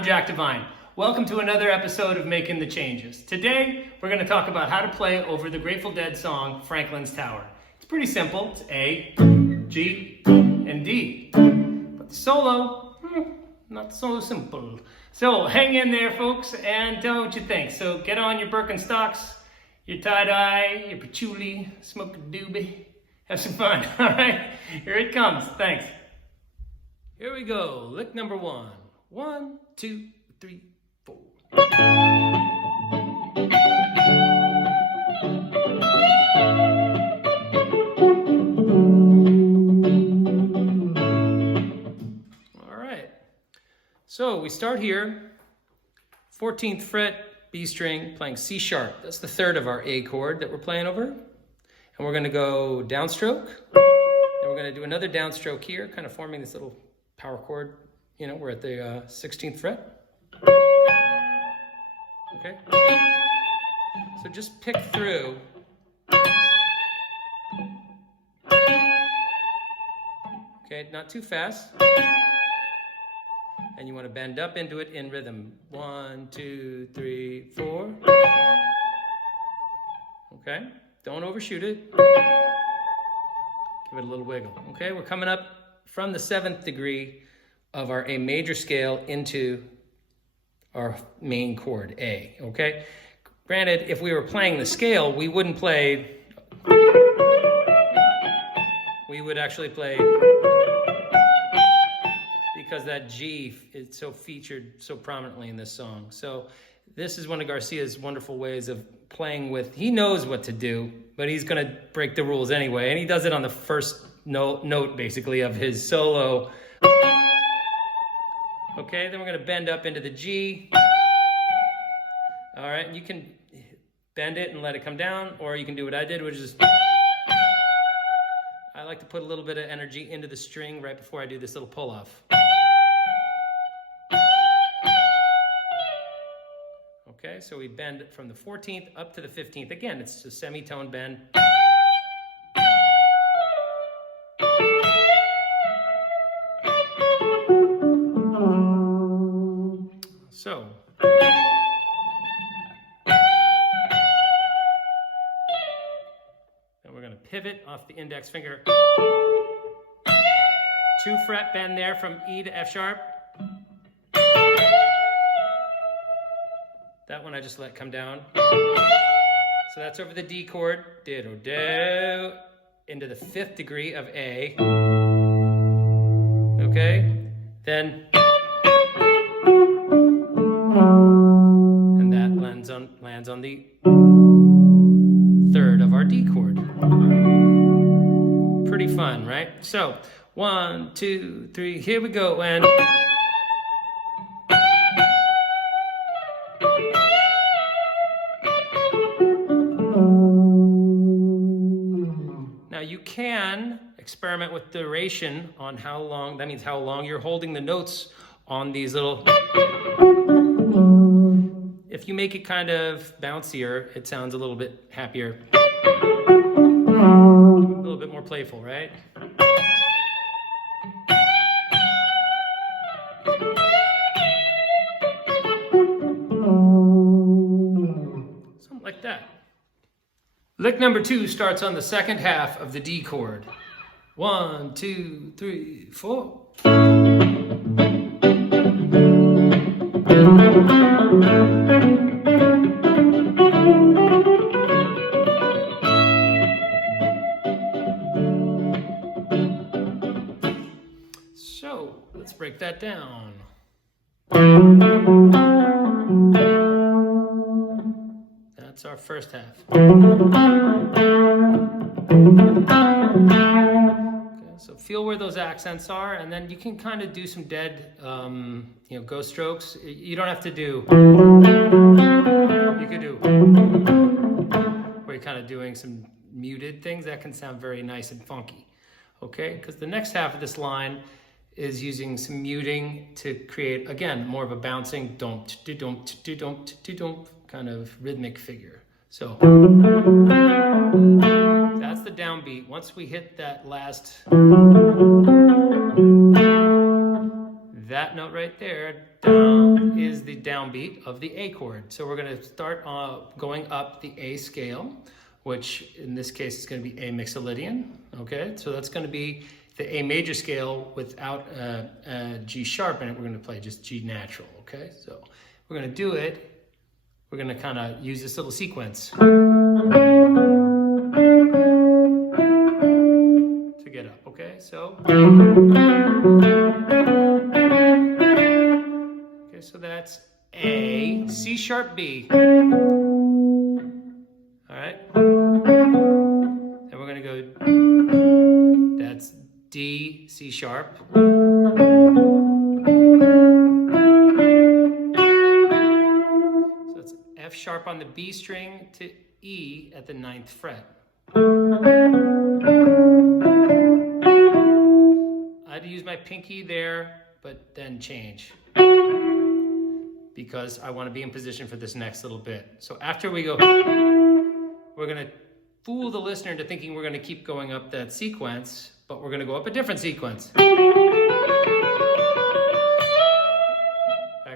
I'm Jack Devine. Welcome to another episode of Making the Changes. Today, we're going to talk about how to play over the Grateful Dead song, Franklin's Tower. It's pretty simple. It's A, G, and D. But the solo, not so simple. So hang in there, folks, and tell me what you think. So get on your Birkenstocks, your tie-dye, your patchouli, smoke a doobie. Have some fun, all right? Here it comes. Thanks. Here we go. Lick number one. 1, 2, 3, 4. All right. So we start here, 14th fret, B string, playing C sharp. That's the third of our A chord that we're playing over. And we're going to go downstroke. And we're going to do another downstroke here, kind of forming this little power chord. You know, we're at the 16th fret. Okay. So just pick through. Okay, not too fast. And you want to bend up into it in rhythm. 1, 2, 3, 4. Okay, don't overshoot it. Give it a little wiggle. Okay, we're coming up from the 7th degree of our A major scale into our main chord, A, okay? Granted, if we were playing the scale, we wouldn't play, we would actually play, because that G is so featured so prominently in this song. So this is one of Garcia's wonderful ways of playing with, he knows what to do, but he's gonna break the rules anyway, and he does it on the first note basically of his solo. Okay, then we're going to bend up into the G. All right, and you can bend it and let it come down, or you can do what I did, which is, I like to put a little bit of energy into the string right before I do this little pull-off. Okay, so we bend from the 14th up to the 15th. Again, it's a semitone bend. So, then we're going to pivot off the index finger. 2 fret bend there from E to F sharp. That one I just let come down. So that's over the D chord, do, into the 5th degree of A. Okay, then. And that lands on the 3rd of our D chord. Pretty fun, right? So 1, 2, 3, here we go, and now you can experiment with duration on how long, that means how long you're holding the notes on these little. If you make it kind of bouncier, it sounds a little bit happier. A little bit more playful, right? Something like that. Lick number 2 starts on the 2nd half of the D chord. 1, 2, 3, 4. So let's break that down. That's our first half. Okay, so feel where those accents are, and then you can kind of do some dead, ghost strokes. You don't have to do. You could do where you're kind of doing some muted things that can sound very nice and funky. Okay, because the next half of this line is using some muting to create, again, more of a bouncing kind of rhythmic figure. So that's the downbeat. Once we hit that last, that note right there down is the downbeat of the A chord. So we're going to start going up the A scale, which in this case is going to be A mixolydian. Okay, so that's going to be the A major scale without a G sharp in it. We're going to play just G natural. Okay, so we're going to do it. We're going to kind of use this little sequence to get up. Okay, so. So that's A, C sharp, B. All right. Then we're going to go, that's D, C sharp. So it's F sharp on the B string to E at the 9th fret. I had to use my pinky there, but then change, because I want to be in position for this next little bit. So after we go, we're going to fool the listener into thinking we're going to keep going up that sequence, but we're going to go up a different sequence. That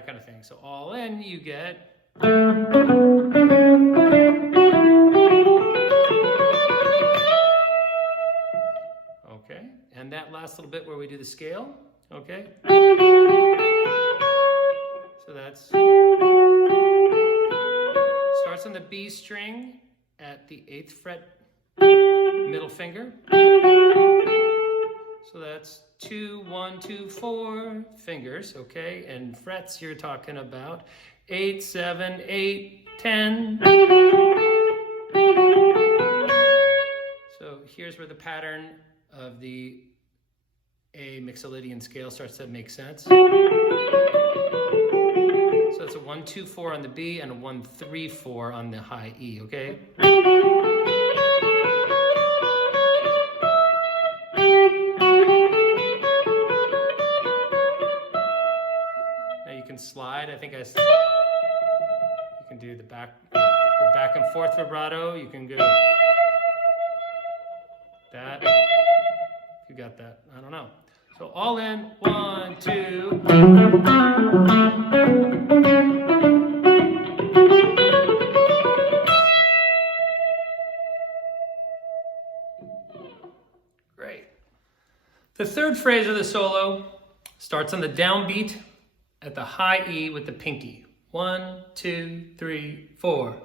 kind of thing. So all in, you get. Okay, and that last little bit where we do the scale, okay? So that's, starts on the B string at the 8th fret, middle finger. So that's 2, 1, 2, 4 fingers, okay? And frets, you're talking about 8, 7, 8, 10. So here's where the pattern of the A mixolydian scale starts to make sense. So it's a 1, 2, 4 on the B and a 1, 3, 4 on the high E, okay? Now you can slide. I think you can do the back and forth vibrato. You can go that. You got that? I don't know. So all in, 1, 2. Great. The third phrase of the solo starts on the downbeat at the high E with the pinky. 1, 2, 3, 4.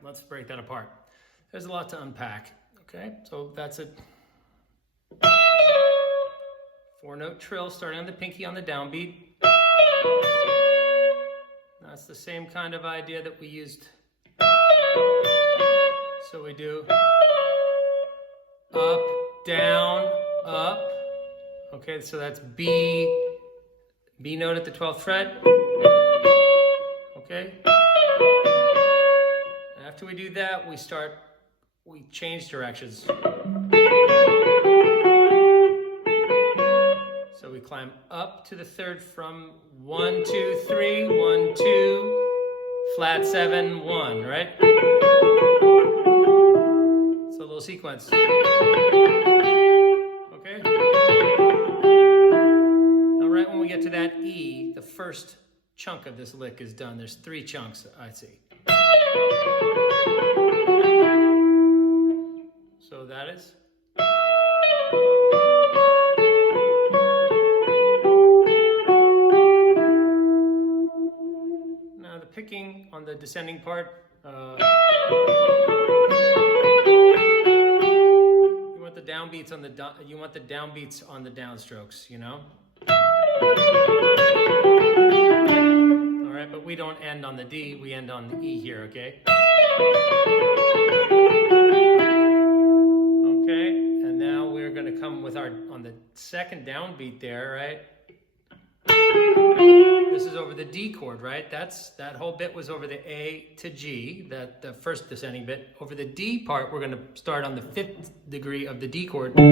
Let's break that apart. There's a lot to unpack, okay? So that's a 4-note trill starting on the pinky on the downbeat. That's the same kind of idea that we used. So we do up, down, up. Okay, so that's B note at the 12th fret. Okay. After we do that, we change directions. So we climb up to the 3rd from 1, 2, 3, 1, 2, flat 7, 1, right? It's a little sequence. Okay? Now right when we get to that E, the first chunk of this lick is done. There's 3 chunks, I see. So that is. Now the picking on the descending part. You want the downbeats on the downstrokes, you know. All right, but we don't end on the D, we end on the E here, okay? Okay, and now we're going to come with on the second downbeat there, right? This is over the D chord, right? That whole bit was over the A to G, the first descending bit. Over the D part, we're going to start on the 5th degree of the D chord. We're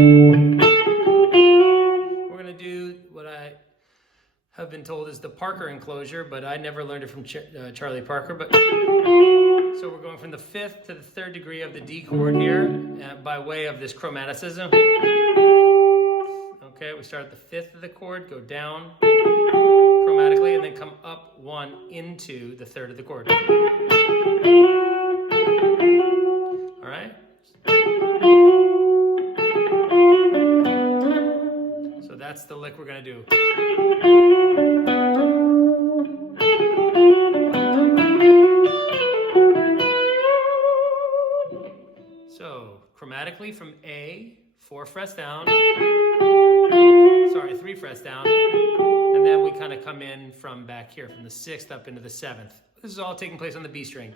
going to do what I have been told is the Parker enclosure, but I never learned it from Charlie Parker. But so we're going from the 5th to the 3rd degree of the D chord here by way of this chromaticism. Okay, we start at the 5th of the chord, go down chromatically, and then come up 1 into the 3rd of the chord. All right? So that's the lick we're going to do. So, chromatically from A, 4 frets down, 3 frets down, and then we kind of come in from back here, from the 6th up into the 7th. This is all taking place on the B string.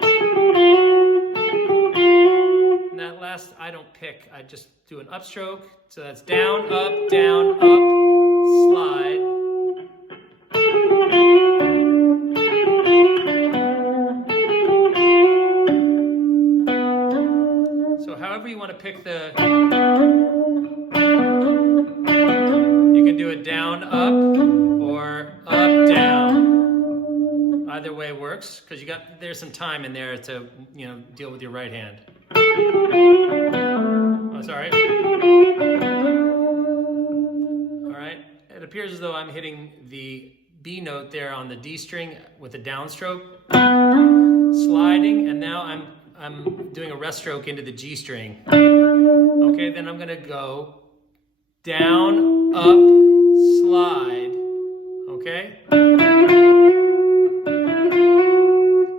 And that last, I don't pick, I just do an upstroke. So that's down, up, slide. So however you want to pick the, you can do it down, up, or up, down. Either way works, because there's some time in there to, deal with your right hand. Oh, sorry. All right. It appears as though I'm hitting the B note there on the D string with a downstroke, sliding, and now I'm doing a rest stroke into the G string. Okay, then I'm going to go down, up, slide. Okay?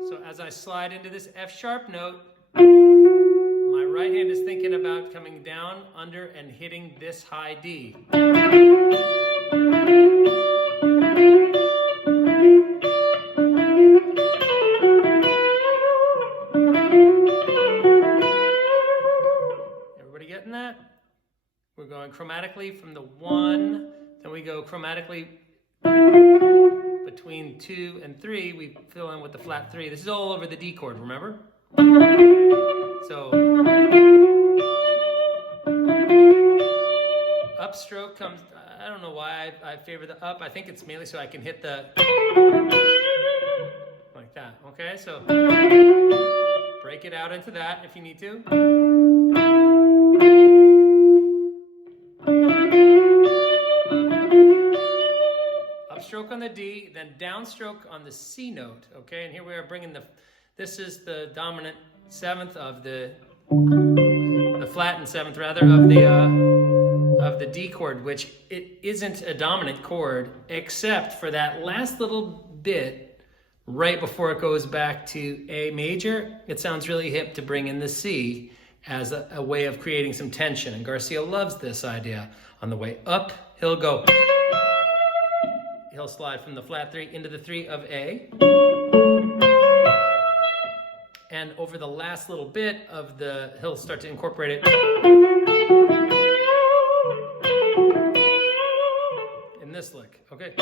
So as I slide into this F sharp note, my right hand is thinking about coming down, under, and hitting this high D. Everybody getting that? We're going chromatically from the 1, then we go chromatically between 2 and 3, we fill in with the flat 3. This is all over the D chord, remember? So, upstroke comes, I don't know why I favor the up. I think it's mainly so I can hit the, like that, okay? So, break it out into that if you need to. Upstroke on the D, then downstroke on the C note, okay? And here we are bringing this is the dominant 7th of the flattened 7th rather of the D chord, which it isn't a dominant chord except for that last little bit right before it goes back to A major. It sounds really hip to bring in the C as a way of creating some tension, and Garcia loves this idea. On the way up, he'll slide from the flat 3 into the 3 of A. And over the last little bit of he'll start to incorporate it in this lick, okay?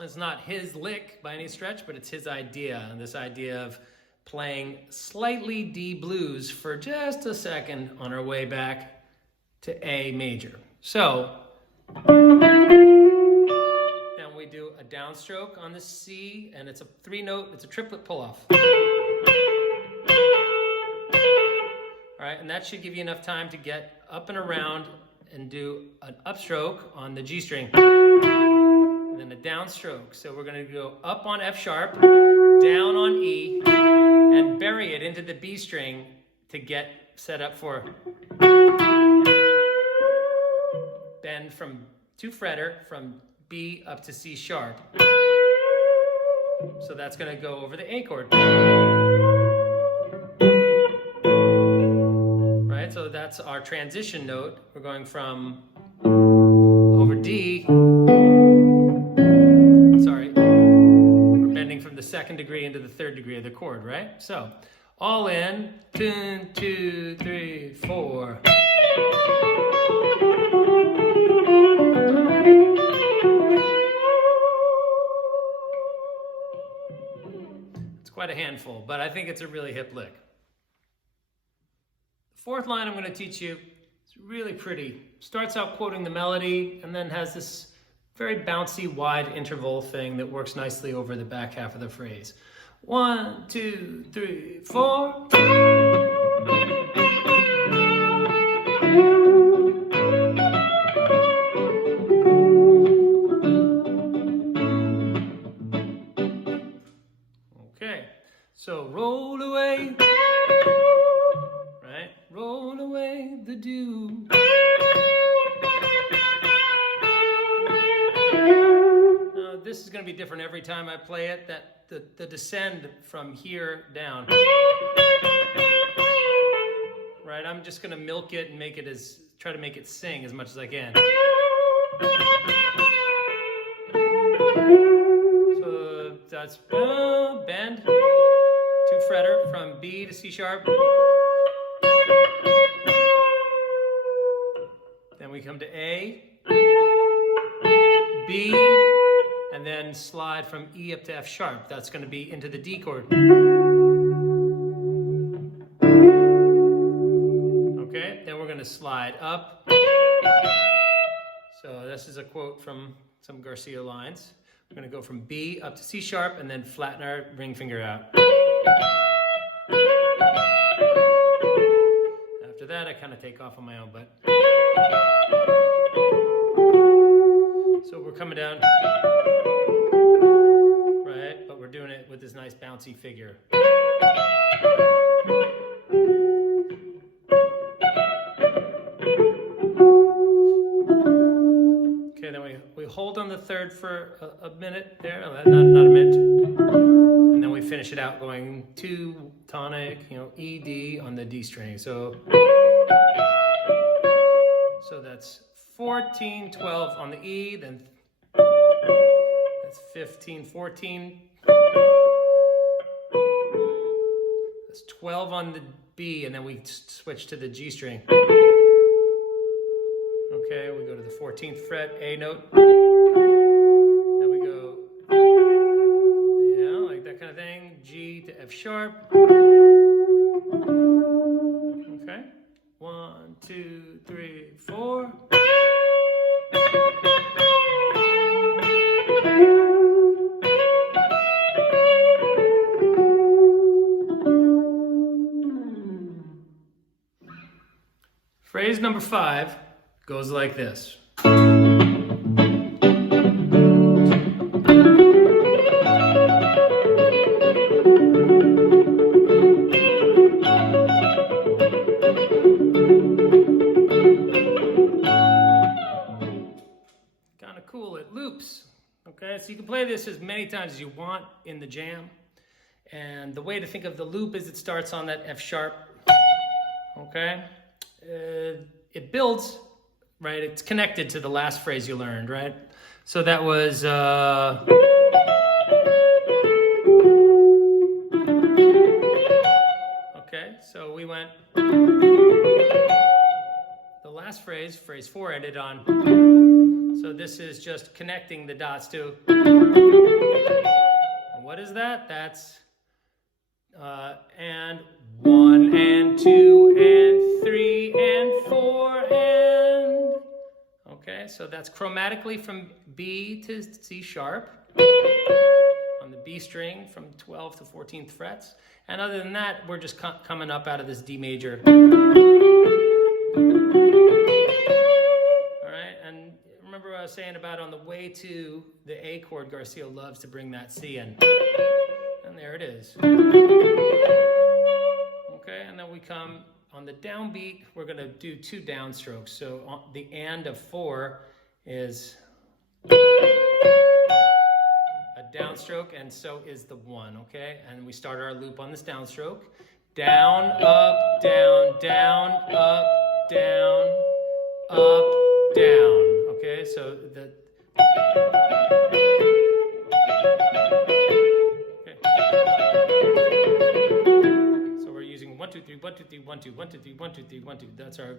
It's not his lick by any stretch, but it's his idea, and this idea of playing slightly D blues for just a second on our way back to A major. So, then we do a downstroke on the C, and it's a 3-note, it's a triplet pull-off. All right, and that should give you enough time to get up and around and do an upstroke on the G string. And then a downstroke. So we're going to go up on F sharp, down on E, and bury it into the B string to get set up for bend from 2-fretter from B up to C sharp. So that's going to go over the A chord. Right? So that's our transition note. We're going from over D. We're bending from the 2nd degree into the 3rd degree of the chord, right? So all in, 1, 2, 3, 4. quite a handful, but I think it's a really hip lick. The fourth line I'm going to teach you is really pretty. Starts out quoting the melody and then has this very bouncy wide interval thing that works nicely over the back half of the phrase. 1, 2, 3, 4. Okay, so roll away, right? Roll away the dew. Now, this is going to be different every time I play it. That the descend from here down. Right, I'm just going to milk it and try to make it sing as much as I can. So that's bend, 2 fretter from B to C sharp. Then we come to A, B, and then slide from E up to F sharp. That's going to be into the D chord. Okay, then we're going to slide up. So this is a quote from some Garcia lines. We're going to go from B up to C sharp and then flatten our ring finger out. After that, I kind of take off on my own, but. So we're coming down, right? But we're doing it with this nice bouncy figure. Okay, then we hold on the third for a minute there, not a minute, and then we finish it out going 2 tonic, E, D on the D string. So that's 14, 12 on the E, then that's 15, 14. That's 12 on the B, and then we switch to the G string. Okay, we go to the 14th fret, A note. Then we go, like that kind of thing, G to F sharp. Okay, 1, 2, 3, 4. Phrase number 5 goes like this. Kind of cool, it loops. Okay, so you can play this as many times as you want in the jam. And the way to think of the loop is it starts on that F sharp. Okay? It builds, right? It's connected to the last phrase you learned, right? So that was okay, so we went, the last phrase 4 ended on, so this is just connecting the dots to, and what is that? That's and 1 and 2 and 3 and 4 and, okay, so that's chromatically from B to C sharp on the B string from 12th to 14th frets, and other than that we're just coming up out of this D major. Alright, and remember what I was saying about on the way to the A chord, Garcia loves to bring that C in, and there it is. Okay, and then we come on the downbeat, we're going to do 2 downstrokes. So on the and of 4 is a downstroke, and so is the 1, okay? And we start our loop on this downstroke. Down, up, down, down, up, down, up, down. Okay, so the... One, two, three, 1, 2, 3, 1, 2, 1, 2, 3, 1, 2, 3, 1, 2. That's our,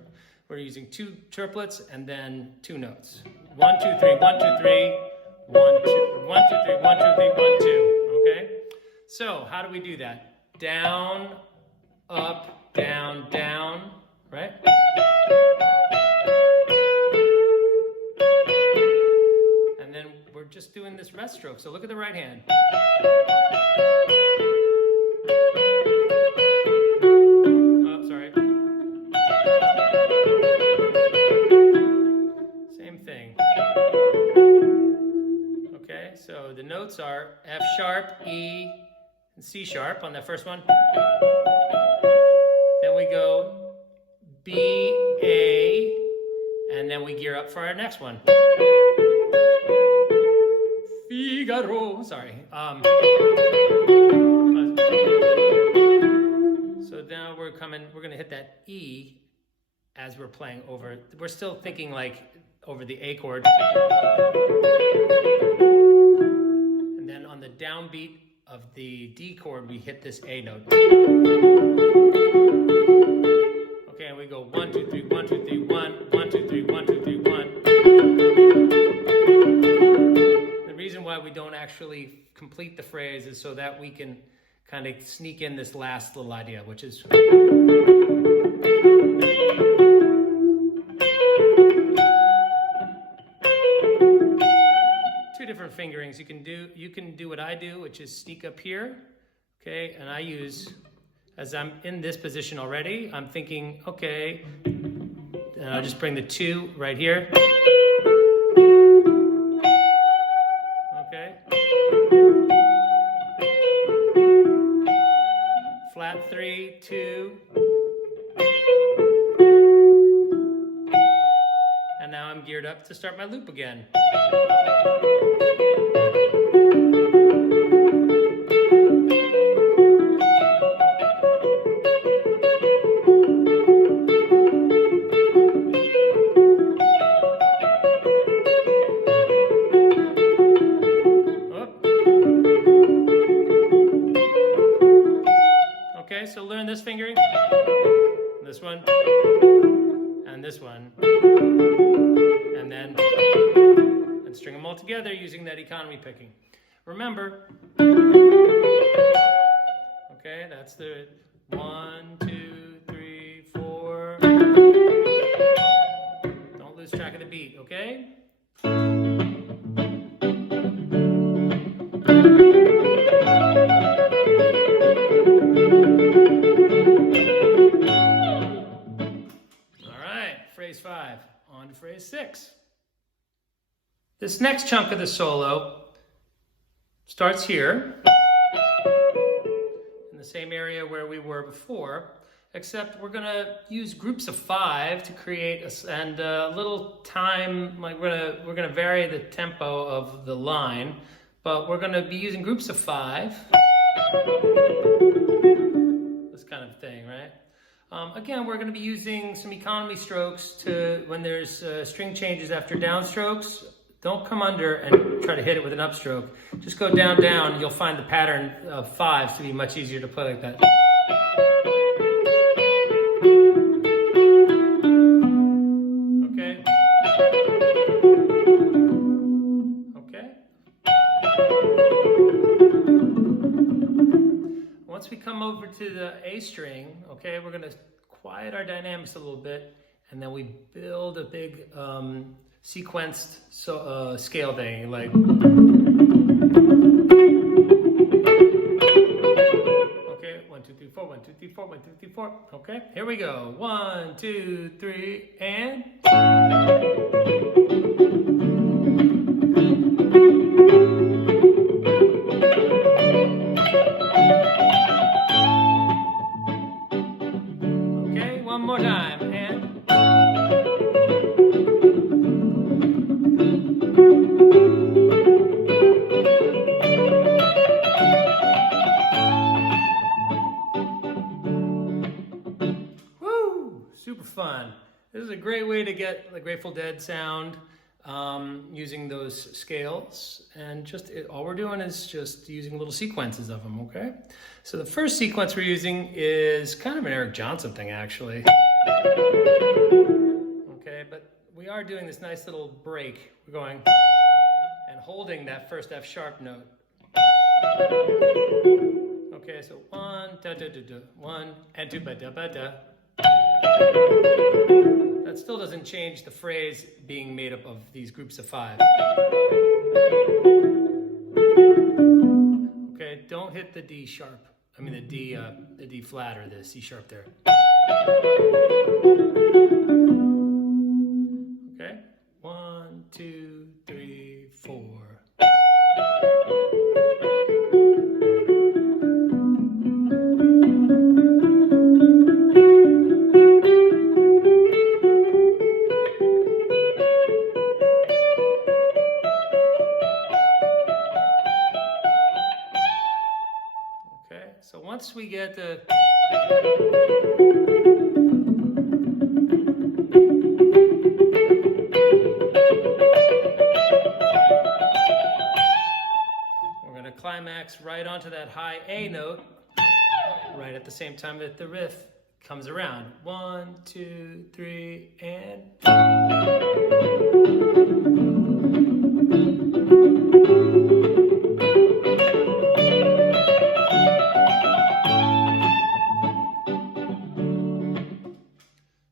we're using 2 triplets and then 2 notes. 1, 2, 3, 1, 2, 3, 1, 2, 1, 2, 3, 1, 2, 3, 1, 2. Okay? So how do we do that? Down, up, down, down, right? And then we're just doing this rest stroke. So look at the right hand. Oh, sorry. Same thing. Okay, so the notes are F sharp, E, and C sharp on that first one. Then we go B, A, and then we gear up for our next one. Figaro, sorry. So now we're gonna hit that E as we're playing over. We're still thinking like over the A chord. And then on the downbeat of the D chord, we hit this A note. Okay, and we go 1, 2, 3, 1, 2, 3, 1, 1, 2, 3, 1, 2, 3, 1. The reason why we don't actually complete the phrase is so that we can kind of sneak in this last little idea, which is two different fingerings. You can do what I do, which is sneak up here, okay? And I use, as I'm in this position already, I'm thinking, okay, and I'll just bring the 2 right here. Okay. Flat 3, 2. And now I'm geared up to start my loop again. Okay, so learn this fingering, this one, and this one, and then and string them all together using that economy picking. Remember, okay, that's the 1, 2, 3, 4. Don't lose track of the beat, okay? Phrase 5, on to phrase 6. This next chunk of the solo starts here, in the same area where we were before, except we're gonna use groups of 5 to create a little time, like we're gonna vary the tempo of the line, but we're gonna be using groups of 5. This kind of thing, right? Again, we're going to be using some economy strokes to, when there's string changes after downstrokes, don't come under and try to hit it with an upstroke. Just go down, down, you'll find the pattern of 5s to be much easier to play like that. Okay? Okay? Once we come over to the A string, okay, we're going to quiet our dynamics a little bit, and then we build a big sequenced scale thing, like. Okay, 1, 2, 3, 4, 1, 2, 3, 4, 1, 2, 3, 4. Okay, here we go. 1, 2, 3, and. One more time, and woo! Super fun. This is a great way to get the Grateful Dead sound using those scales, and all we're doing is just using little sequences of them, okay? So the first sequence we're using is kind of an Eric Johnson thing, actually. Okay, but we are doing this nice little break. We're going and holding that first F sharp note. Okay, so 1, da da da da, 1 and 2 ba da ba da. That still doesn't change the phrase being made up of these groups of 5. Okay, don't hit the D sharp. I mean the D flat or the C sharp there. Okay, 1, 2, 3, 4. Okay, so once we get the climax right onto that high A note, right at the same time that the riff comes around. 1, 2, 3, and...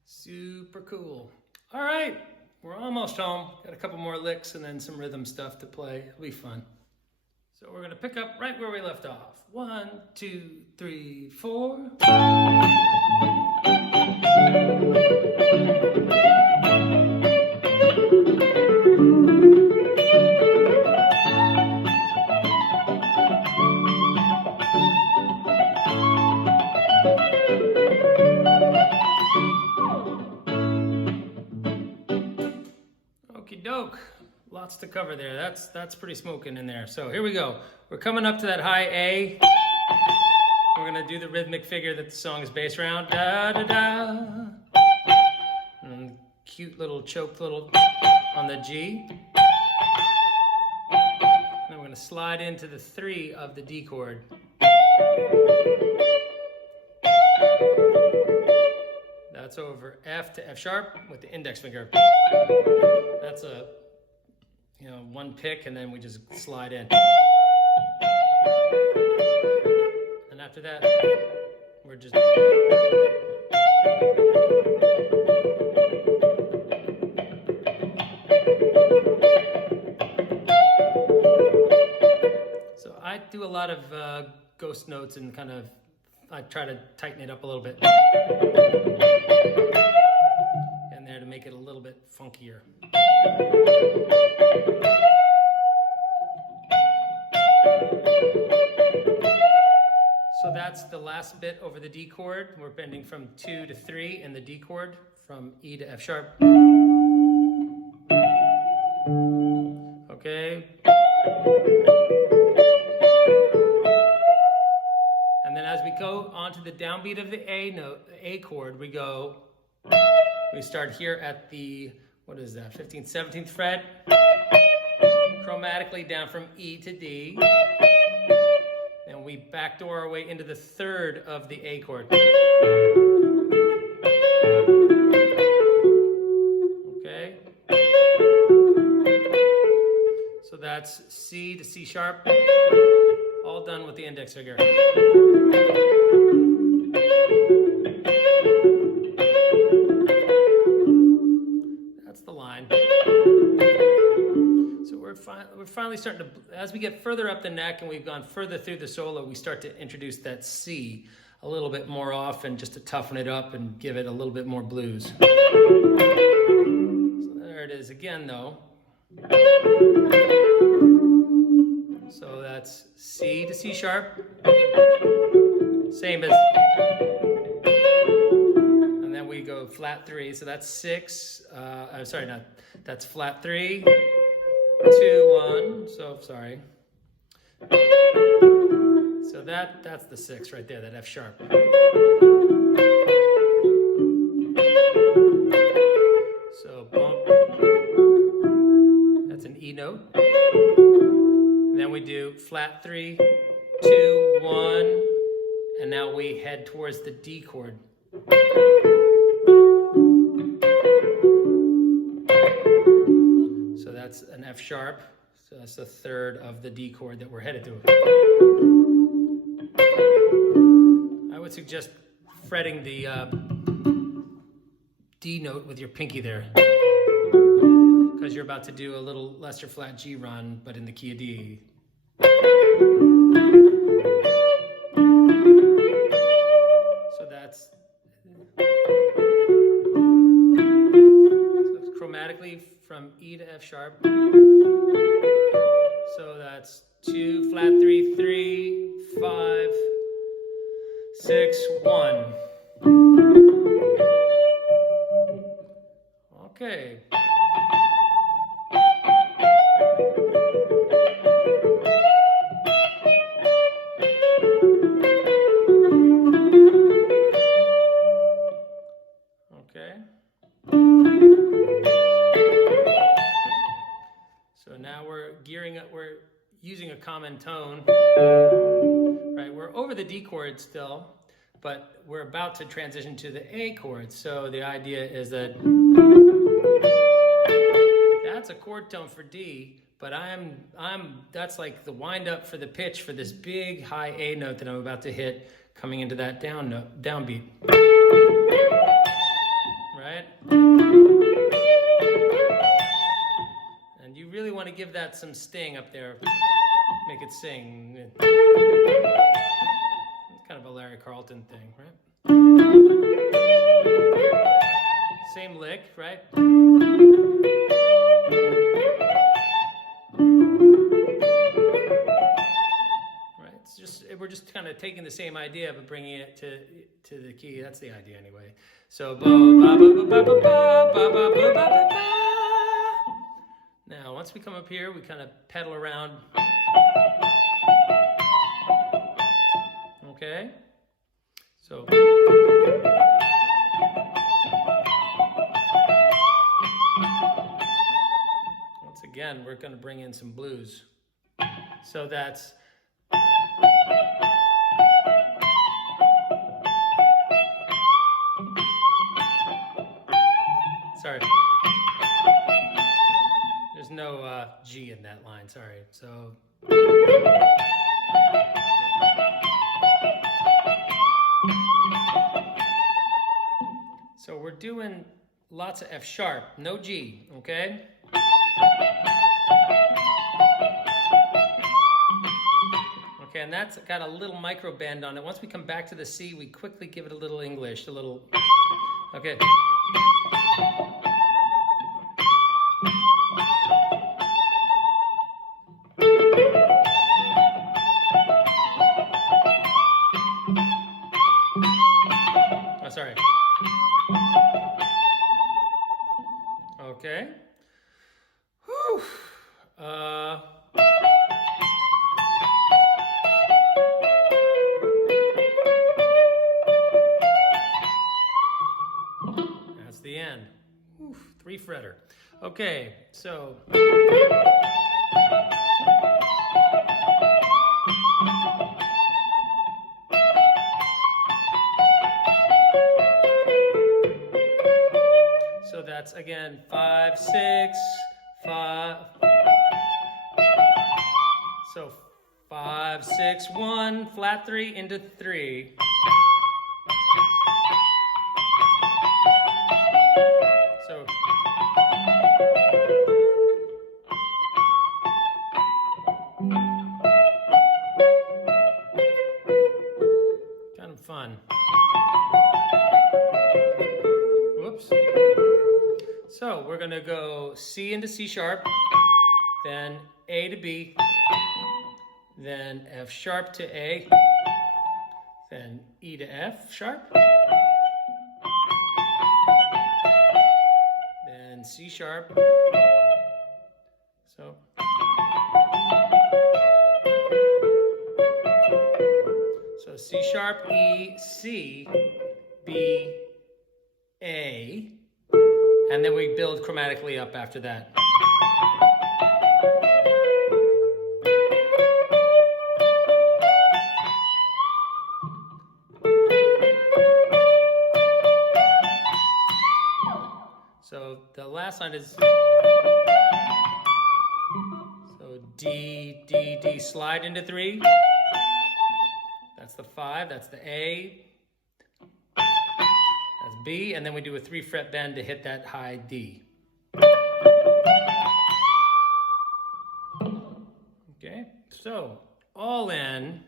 Super cool. All right, we're almost home. Got a couple more licks and then some rhythm stuff to play. It'll be fun. So we're going to pick up right where we left off. 1, 2, 3, 4. Okie doke. Lots to cover there. That's pretty smoking in there. So here we go. We're coming up to that high A. We're gonna do the rhythmic figure that the song is based around. Da da da. And cute little choked little on the G. Then we're gonna slide into the 3 of the D chord. That's over F to F sharp with the index finger. That's a one pick, and then we just slide in. And after that, we're just... So I do a lot of ghost notes and I try to tighten it up a little bit. And there to make it a little bit funkier. So that's the last bit over the D chord. We're bending from 2 to 3 in the D chord, from E to F sharp. Okay. And then as we go onto the downbeat of the A note, the A chord, we start here at the, what is that, 15th, 17th fret, chromatically down from E to D. And we backdoor our way into the 3rd of the A chord. Okay? So that's C to C sharp, all done with the index finger. That's the line. So we're finally starting to, as we get further up the neck and we've gone further through the solo, we start to introduce that C a little bit more often, just to toughen it up and give it a little bit more blues. So there it is again, though. So that's C to C sharp, same as, and then we go flat 3, so that's 6, that's flat 3, 2, 1, so sorry. So that's the 6 right there, that F sharp. So bump, that's an E note. And then we do flat 3, 2, 1, and now we head towards the D chord. So that's an F sharp. So that's the 3rd of the D chord that we're headed to. suggest fretting the D note with your pinky there, because you're about to do a little lesser flat G run, but in the key of D. So that's chromatically from E to F sharp. So that's 2, flat 3, 3, 5, 6, 1. Okay. Okay. So now we're gearing up, we're using a common tone, right? We're over the D chord still, but we're about to transition to the A chord. So the idea is that that's a chord tone for D, but that's like the wind up for the pitch for this big high A note that I'm about to hit coming into that downbeat. Right? And you really want to give that some sting up there. Make it sing. It's kind of a Larry Carlton thing, right? Same lick, right? We're just kind of taking the same idea but bringing it to the key. That's the idea anyway. So now once we come up here, we kind of pedal around. Okay. So once again, we're going to bring in some blues. So that's sorry. There's no G in that line, sorry. So we're doing lots of F sharp, no G, okay? Okay, and that's got a little micro bend on it. Once we come back to the C, we quickly give it a little English, a little, okay. Oh, sorry. Okay. Whew. That's the end. Oof, 3 fretter. Okay, so that's again 5, 6, 5. So 5, 6, 1, flat 3 into 3. So kind of fun. Whoops. So we're going to go C into C sharp, then A to B, then F sharp to A, then E to F sharp, then C sharp. So C sharp, E, C, B, A, and then we build chromatically up after that. So the last line is, so D, D, D, slide into 3. That's the 5, that's the A, That's B, and then we do a 3-fret bend to hit that high D. Okay, so all in.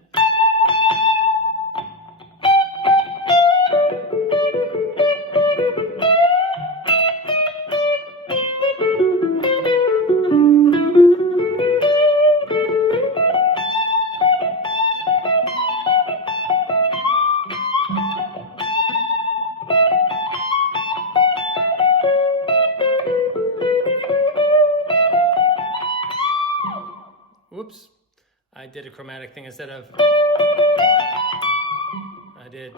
Whoops, I did a chromatic thing instead of, I did,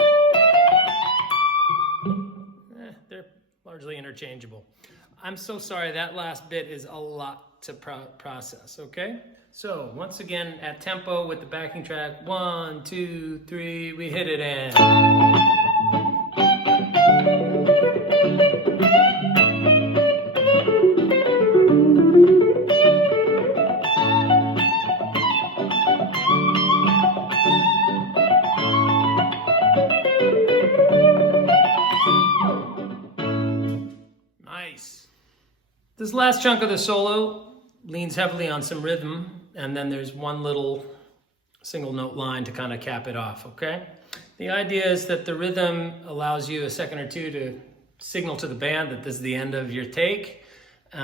they're largely interchangeable. I'm so sorry, that last bit is a lot to process, okay? So once again, at tempo with the backing track, 1, 2, 3, we hit it in. Nice. This last chunk of the solo leans heavily on some rhythm, and then there's one little single note line to kind of cap it off, okay? The idea is that the rhythm allows you a second or two to signal to the band that this is the end of your take. It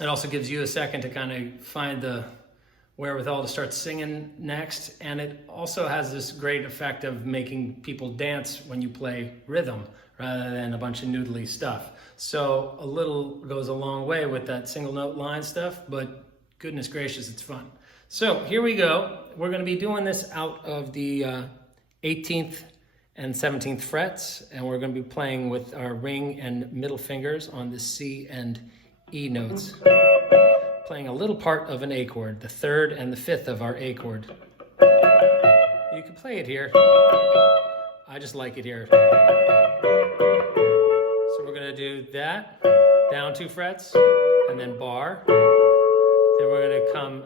also gives you a second to kind of find the wherewithal to start singing next, and it also has this great effect of making people dance when you play rhythm rather than a bunch of noodly stuff. So a little goes a long way with that single note line stuff, but goodness gracious, it's fun. So here we go. We're going to be doing this out of the 18th and 17th frets, and we're going to be playing with our ring and middle fingers on the C and E notes, playing a little part of an A chord, the 3rd and the 5th of our A chord. You can play it here. I just like it here. So we're going to do that, down 2 frets, and then bar. Then we're going to come,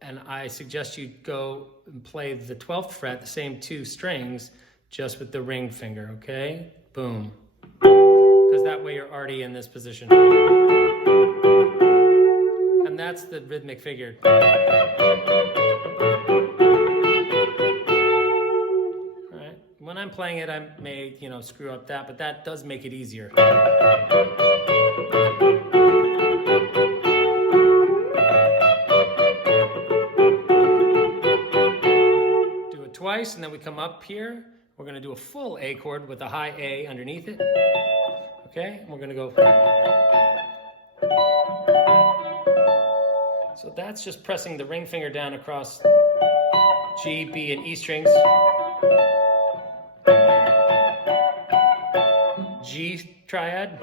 and I suggest you go and play the 12th fret, the same 2 strings, just with the ring finger, okay? Boom. Because that way you're already in this position. And that's the rhythmic figure. When I'm playing it, I may, screw up that, but that does make it easier. Do it twice, and then we come up here. We're going to do a full A chord with a high A underneath it. Okay, and we're going to go. So that's just pressing the ring finger down across G, B, and E strings. G triad,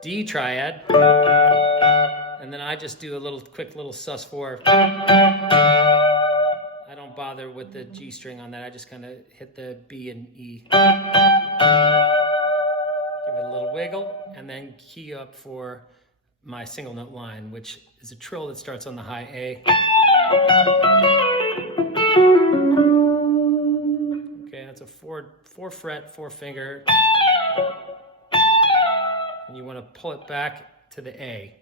D triad, and then I just do a quick little sus4. I don't bother with the G string on that, I just kind of hit the B and E. Give it a little wiggle, and then key up for my single note line, which is a trill that starts on the high A. Okay, that's a 4-fret, 4-finger. And you want to pull it back to the A.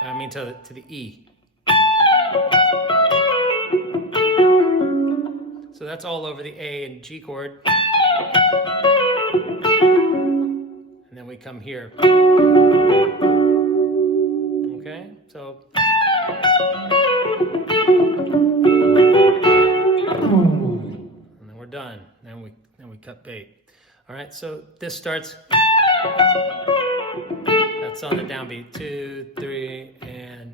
To the E. So that's all over the A and G chord. And then we come here. Okay, so. And then we're done. Then we cut bait. All right, so this starts. That's on the downbeat. 2, 3, and.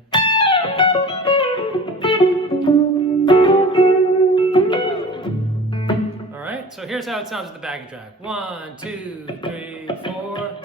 All right, so here's how it sounds with the backing track. 1, 2, 3, 4.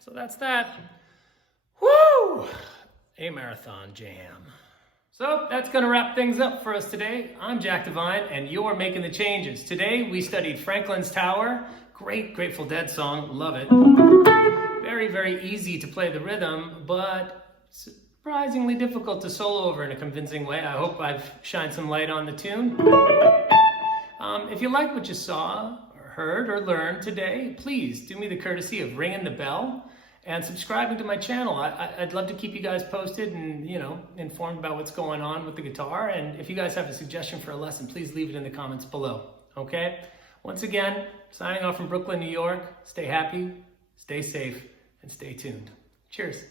So that's that. Woo! A marathon jam. So that's going to wrap things up for us today. I'm Jack Devine, and you're making the changes. Today we studied Franklin's Tower. Great Grateful Dead song, love it. Very, very easy to play the rhythm, but surprisingly difficult to solo over in a convincing way. I hope I've shined some light on the tune. If you like what you saw, or heard, or learned today, please do me the courtesy of ringing the bell and subscribing to my channel. I'd love to keep you guys posted and, informed about what's going on with the guitar. And if you guys have a suggestion for a lesson, please leave it in the comments below, okay? Once again, signing off from Brooklyn, New York. Stay happy, stay safe, and stay tuned. Cheers.